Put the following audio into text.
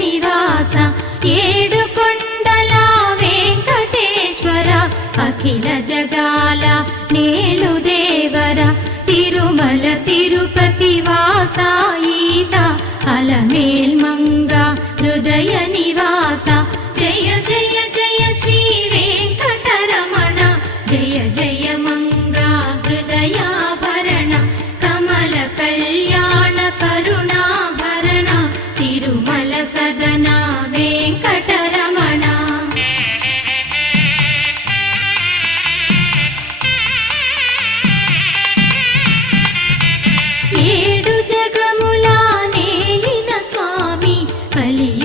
నివాస ఏడుకొండల వెంకటేశ్వర అఖిల జగాల నేలు దేవర తిరుమల తిరుపతి వాస ఈస అలమేల్ మంగ హృదయ నివాస జయ జయ జయ శ్రీ వెంకటరమణ జయ జయ మంగ హృదయాభరణ కమల కళ్యాణ కరుణాభరణ తిరుమల సదన